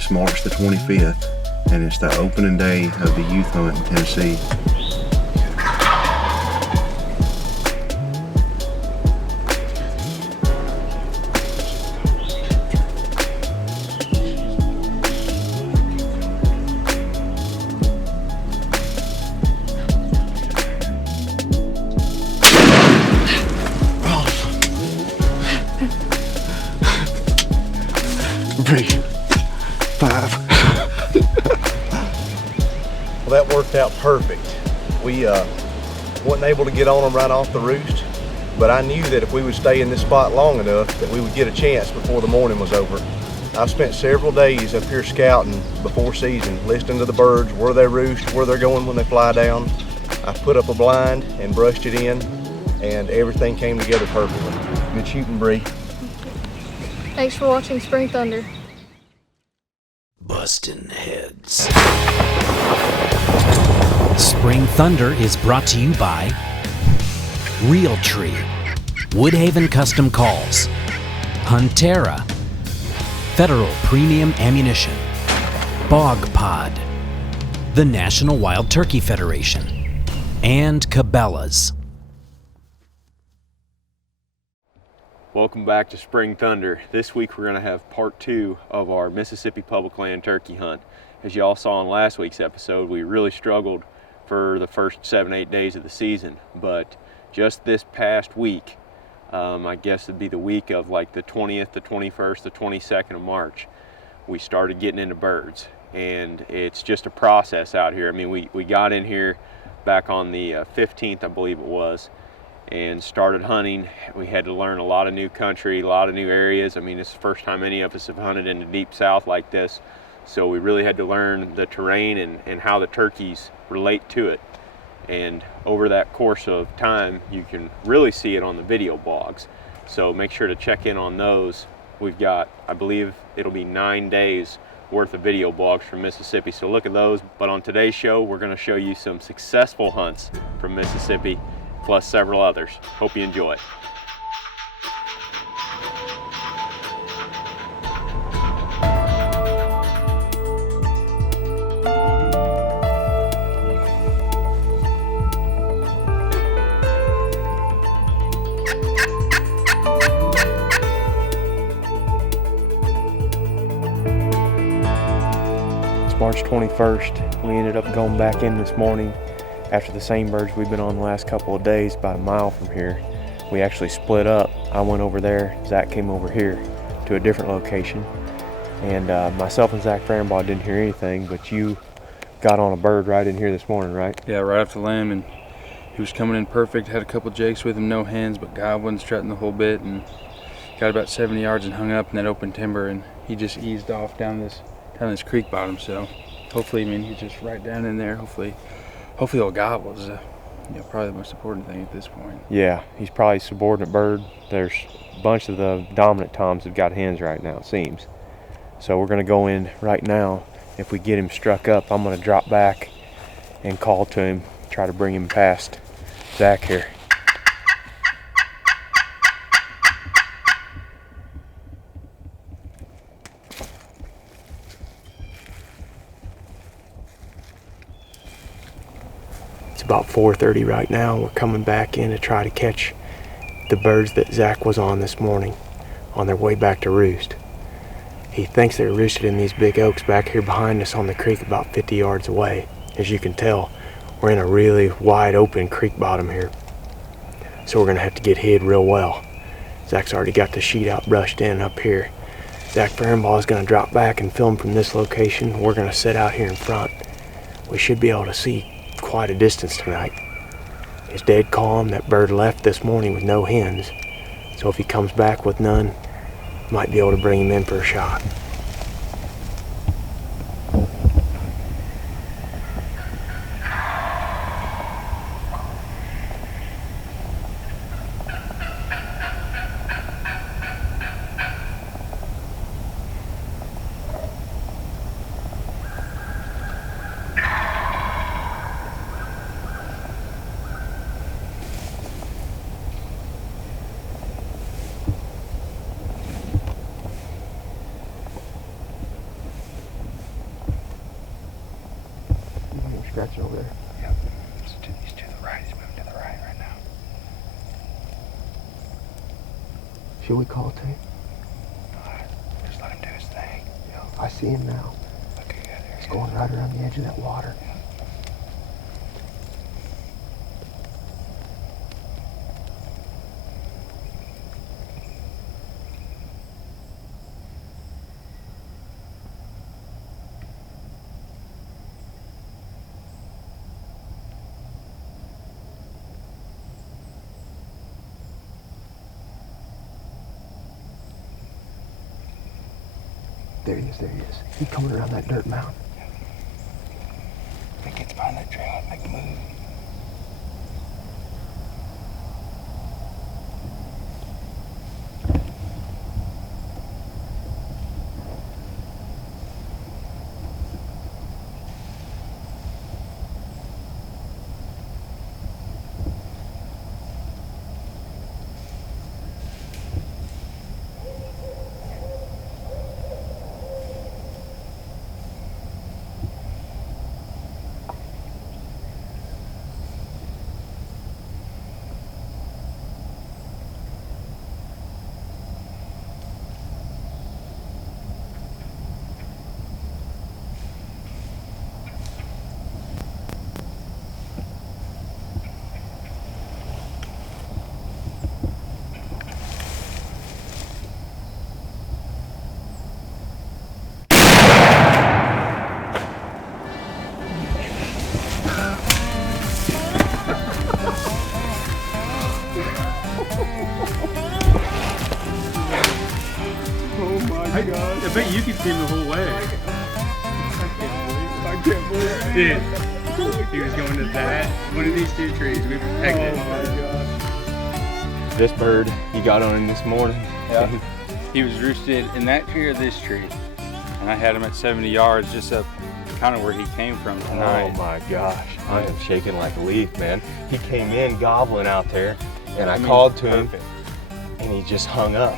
it's March the 25th, and it's the opening day of the youth hunt in Tennessee. Well, that worked out perfect. We wasn't able to get on them right off the roost, but I knew that if we would stay in this spot long enough that we would get a chance before the morning was over. I've spent several days up here scouting before season, listening to the birds, where they roost, where they're going when they fly down. I put up a blind and brushed it in, and everything came together perfectly. Good shooting, Bree. Thanks for watching Spring Thunder. Bustin' heads. Spring Thunder is brought to you by Realtree, Woodhaven Custom Calls, Huntera, Federal Premium Ammunition, Bog Pod, the National Wild Turkey Federation, and Cabela's. Welcome back to Spring Thunder. This week we're going to have part 2 of our Mississippi public land turkey hunt. As you all saw in last week's episode, we really struggled for the first 7-8 days of the season, but just this past week, I guess it'd be the week of like the 20th, the 21st, the 22nd of March, we started getting into birds, and it's just a process out here. I mean, we got in here back on the 15th, I believe it was, and started hunting. We had to learn a lot of new country, a lot of new areas. I mean, it's the first time any of us have hunted in the deep south like this, so we really had to learn the terrain and how the turkeys relate to it. And over that course of time, you can really see it on the video blogs, so make sure to check in on those. We've got, I believe it'll be 9 days worth of video blogs from Mississippi, so look at those. But on today's show, we're going to show you some successful hunts from Mississippi, plus several others. Hope you enjoy. March 21st, we ended up going back in this morning after the same birds we've been on the last couple of days, about a mile from here. We actually split up. I went over there, Zach came over here to a different location, and myself and Zach Fehrenbaugh didn't hear anything, but you got on a bird right in here this morning, right? Yeah, right off the limb, and he was coming in perfect. Had a couple jakes with him, no hens, but goblins strutting the whole bit, and got about 70 yards and hung up in that open timber, and he just eased off down this creek bottom. So hopefully, I mean, he's just right down in there. Hopefully he'll gobble is probably the most important thing at this point. Yeah, he's probably a subordinate bird. There's a bunch of the dominant toms have got hens right now, it seems. So we're going to go in right now. If we get him struck up, I'm going to drop back and call to him, try to bring him past Zach here. About 4:30 right now. We're coming back in to try to catch the birds that Zach was on this morning on their way back to roost. He thinks they're roosted in these big oaks back here behind us on the creek about 50 yards away. As you can tell, we're in a really wide open creek bottom here, so we're gonna have to get hid real well. Zach's already got the sheet out brushed in up here. Zach Fehrenbaugh is gonna drop back and film from this location. We're gonna sit out here in front. We should be able to see quite a distance tonight. It's dead calm. That bird left this morning with no hens, so if he comes back with none, might be able to bring him in for a shot. scratching over there. Yep. He's to the right. He's moving to the right now. Should we call to him? Just let him do his thing. Yeah, I see him now. Okay, yeah, there He's going right around the edge of that water. There he is, there he is. He's coming around that dirt mound. If he gets behind that tree, I'll make the move. I bet you could see him the whole way. I can't believe Dude, he was going to that, one of these two trees. We protected it. This bird, you got on him this morning. Yeah. He was roosted in that tree or this tree. And I had him at 70 yards just up kind of where he came from tonight. Oh my gosh, I am shaking like a leaf, man. He came in gobbling out there, and I called to him, and he just hung up.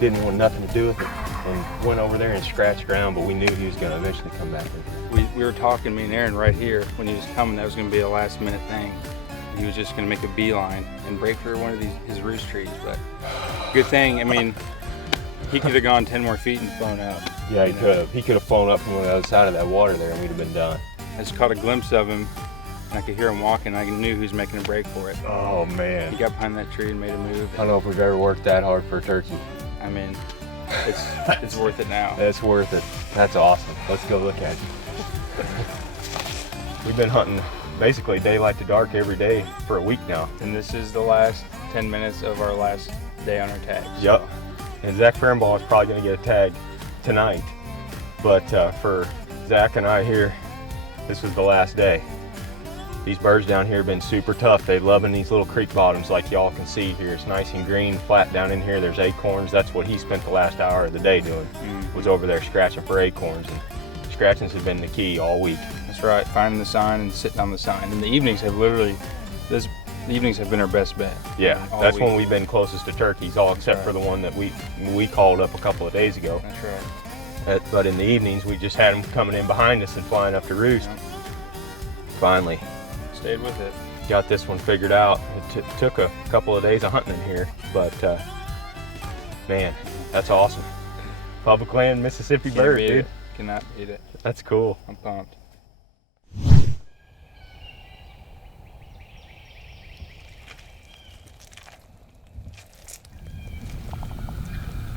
Didn't want nothing to do with it, and went over there and scratched around, but we knew he was going to eventually come back with it. We were talking, me and Aaron, right here. When he was coming, that was going to be a last minute thing. He was just going to make a beeline and break for one of his roost trees, but good thing, I mean, he could have gone 10 more feet and flown out. Yeah, he could have. He could have flown up from the other side of that water there, and we'd have been done. I just caught a glimpse of him, and I could hear him walking. I knew he was making a break for it. Oh man. He got behind that tree and made a move. I don't know if we've ever worked that hard for a turkey. I mean, it's worth it now. It's worth it. That's awesome. Let's go look at it. We've been hunting basically daylight to dark every day for a week now. And this is the last 10 minutes of our last day on our tags. Yep. And Zach Fernball is probably going to get a tag tonight. But for Zach and I here, this was the last day. These birds down here have been super tough. They're loving these little creek bottoms like y'all can see here. It's nice and green, flat down in here. There's acorns. That's what he spent the last hour of the day doing, was over there scratching for acorns. And scratchings have been the key all week. That's right, finding the sign and sitting on the sign. And the evenings have literally, the evenings have been our best bet. Yeah, that's week. When we've been closest to turkeys, all except for the one that we called up a couple of days ago. That's right. But in the evenings, we just had them coming in behind us and flying up to roost. Yeah. Finally. Stayed with it. Got this one figured out. It took a couple of days of hunting in here, but man, that's awesome. Public land Mississippi bird, dude. It. Cannot beat it. That's cool. I'm pumped.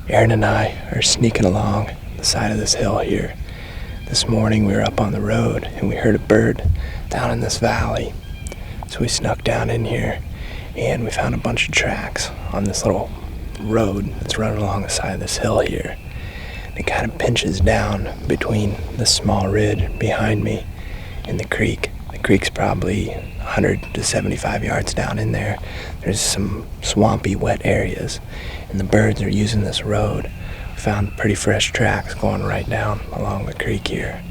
Aaron and I are sneaking along the side of this hill here. This morning we were up on the road and we heard a bird down in this valley. So we snuck down in here and we found a bunch of tracks on this little road that's running along the side of this hill here. And it kind of pinches down between this small ridge behind me and the creek. The creek's probably 100 to 75 yards down in there. There's some swampy, wet areas, and the birds are using this road. We found pretty fresh tracks going right down along the creek here.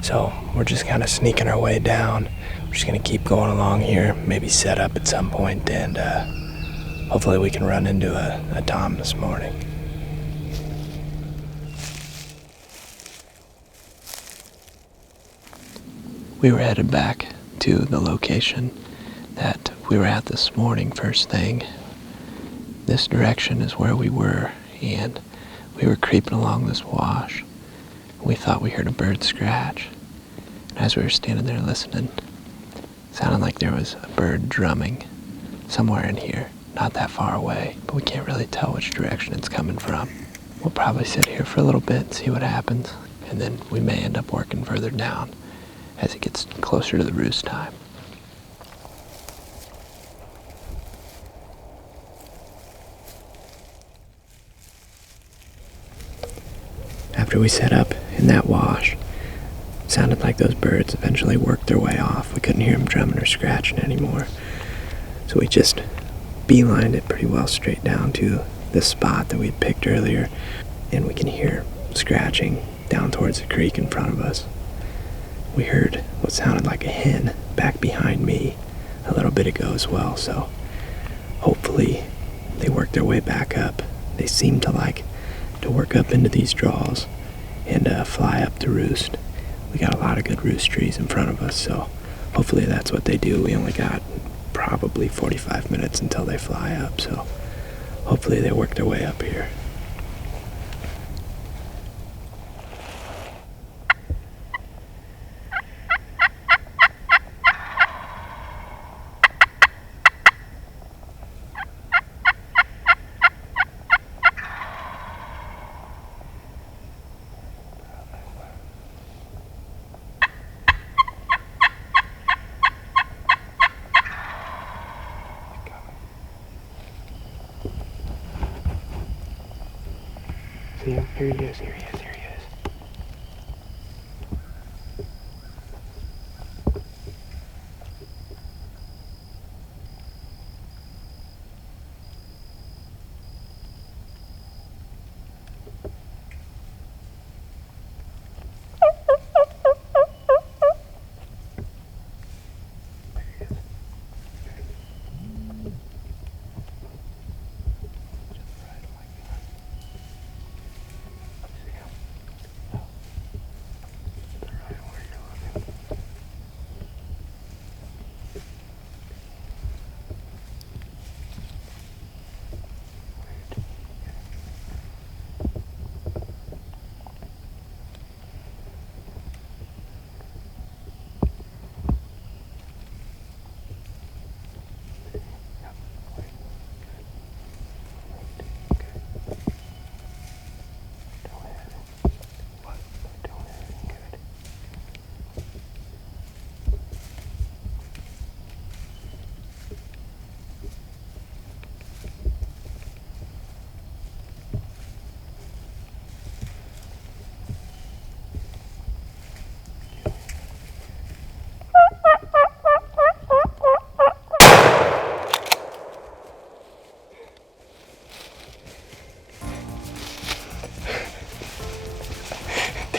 So we're just kind of sneaking our way down. We're just gonna keep going along here, maybe set up at some point, and hopefully we can run into a tom this morning. We were headed back to the location that we were at this morning first thing. This direction is where we were, and we were creeping along this wash. We thought we heard a bird scratch. And as we were standing there listening, it sounded like there was a bird drumming somewhere in here, not that far away, but we can't really tell which direction it's coming from. We'll probably sit here for a little bit and see what happens, and then we may end up working further down as it gets closer to the roost time. After we set up in that wash, it sounded like those birds eventually worked their way off. We couldn't hear them drumming or scratching anymore. So we just beelined it pretty well straight down to the spot that we had picked earlier, and we can hear scratching down towards the creek in front of us. We heard what sounded like a hen back behind me a little bit ago as well, so hopefully they worked their way back up. They seem to like to work up into these draws and fly up to roost. We got a lot of good roost trees in front of us, so hopefully that's what they do. We only got probably 45 minutes until they fly up, so hopefully they work their way up here. See him? Here he is, here he is, here he is.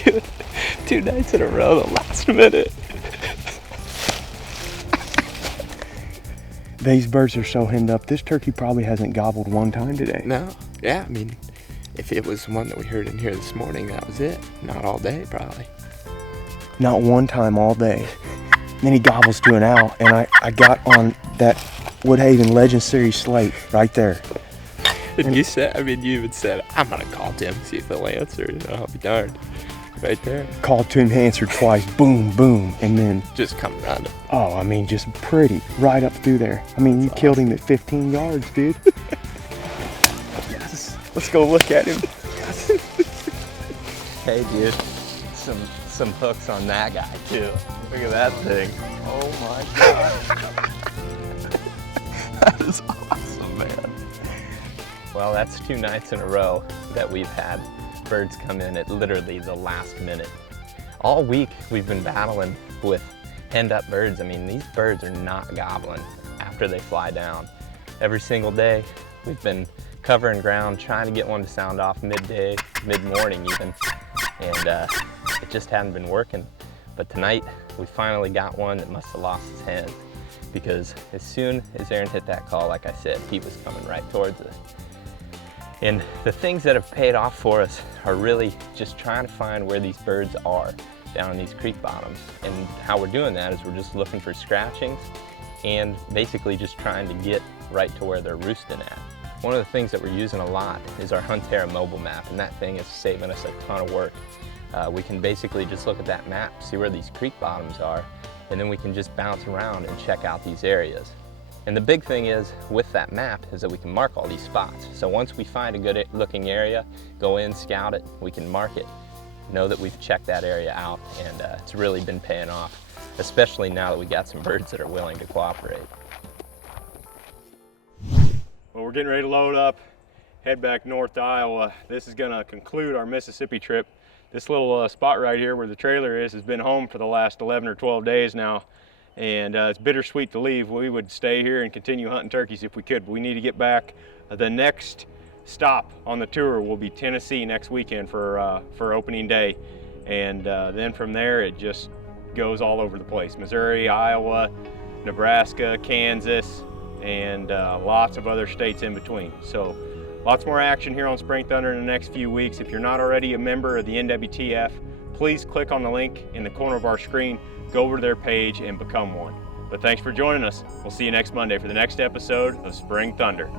Dude, 2 nights in a row, the last minute. These birds are so hemmed up. This turkey probably hasn't gobbled one time today. No, yeah, I mean, if it was one that we heard in here this morning, that was it. Not all day, probably. Not one time all day. And then he gobbles to an owl, and I got on that Woodhaven Legend Series slate right there. And you said, I mean, you even said, I'm gonna call Tim, see if he'll answer. I'll be darned. Right there. Called to him, he answered twice, boom, boom, and then just come around him. Oh, I mean, just pretty, right up through there. I mean, you killed him at 15 yards, dude. Yes. Let's go look at him. Hey, dude, some hooks on that guy too. Look at that thing. Oh my god. That is awesome, man. Well, that's 2 nights in a row that we've had birds come in at literally the last minute. All week we've been battling with henned up birds. I mean, these birds are not gobbling after they fly down. Every single day we've been covering ground, trying to get one to sound off midday, mid-morning even, and it just hadn't been working. But tonight we finally got one that must have lost his hen, because as soon as Aaron hit that call, like I said, he was coming right towards us. And the things that have paid off for us are really just trying to find where these birds are down in these creek bottoms. And how we're doing that is we're just looking for scratchings and basically just trying to get right to where they're roosting at. One of the things that we're using a lot is our Huntera mobile map, and that thing is saving us a ton of work. We can basically just look at that map, see where these creek bottoms are, and then we can just bounce around and check out these areas. And the big thing is with that map is that we can mark all these spots. So once we find a good looking area, go in, scout it, we can mark it, know that we've checked that area out, and it's really been paying off, especially now that we got some birds that are willing to cooperate. Well, we're getting ready to load up, head back north to Iowa. This is gonna conclude our Mississippi trip. This little spot right here where the trailer is has been home for the last 11 or 12 days now, and it's bittersweet to leave. We would stay here and continue hunting turkeys if we could, but we need to get back. The next stop on the tour will be Tennessee next weekend for opening day, and then from there it just goes all over the place. Missouri, Iowa, Nebraska, Kansas, and lots of other states in between. So lots more action here on Spring Thunder in the next few weeks. If you're not already a member of the NWTF, please click on the link in the corner of our screen, go over to their page and become one. But thanks for joining us. We'll see you next Monday for the next episode of Spring Thunder.